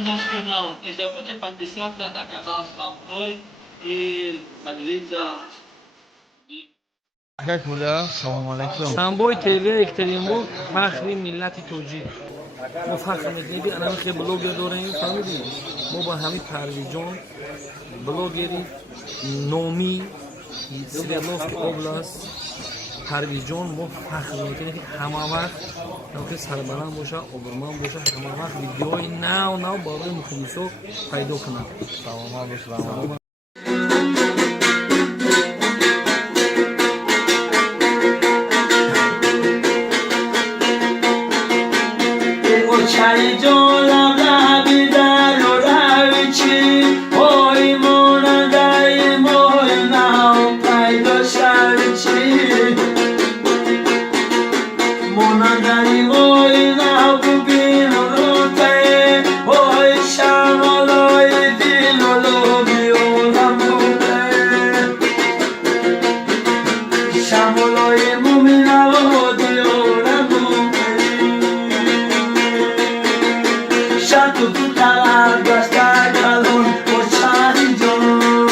internacional, esse é o que participa da cadastra e Madrid. سامبوی تیوی اکتریم بود فخری ملت توجیه ما فخر میکنیم الان که بلوگر داریم فهمیدی ما با همین پرویجان بلوگری نومی سریالوفت اوبلاست پرویجان ما فخر میکنیم که همه وقت نوکه سربلند باشه اوبرمان باشه همه وقت ویدیوهای نو برای مخلیصو پیدا کنند سلام چای جولم لبی در و رویچی اوی مونگای موی ناو پیدا شویچی مونگای موی ناو ببین و روته اوی شمالای دیل و لوبی اولم بوده شمالای مومی نو دیولم بوده شاتو تو تلال گشتن کلون و چای جون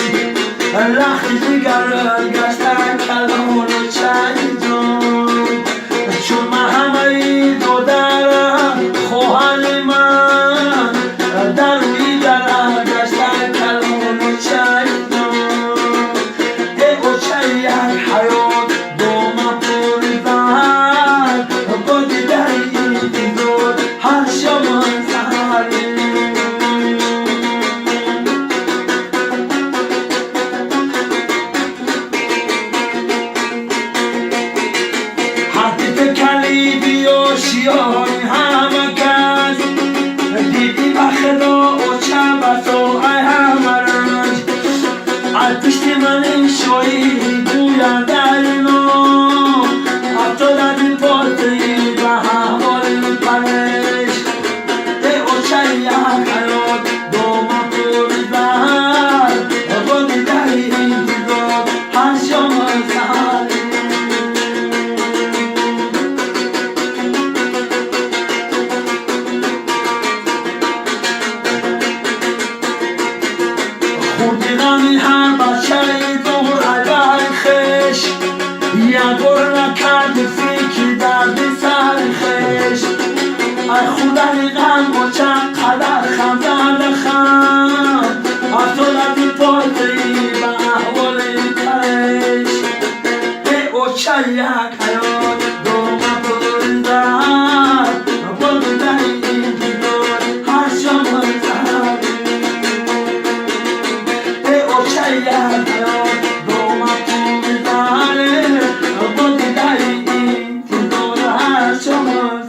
لخی دیگر گشتن کلون و چای جون چون من همه دو درم خواهر من در روی درم گشتن کلون و چای جون او چای یک حیات دوم پوریدن با دیدن این دیدار هر شما شیای همه کس دیدی بخدا و چند بسا ای همه رنج از پشت من شایی گویم در نام از تو دادی پاسی به حوال پرش ای اوچه یک حیات دوم پوریدن با دیدن این دیدار هر شما سهر خوردیدم هر بچه دور عبر خش یکور نکرد فکر درد سر خش ای خودم غم با چند قدر خم درد خم از تو لبی پاتی به احوال ترش ای اوچه یک حیات دوم پوریدن با دیدن این دیدار هر شما سهر چای حیات دوم پوریدن با دیدن این دیدار هر شما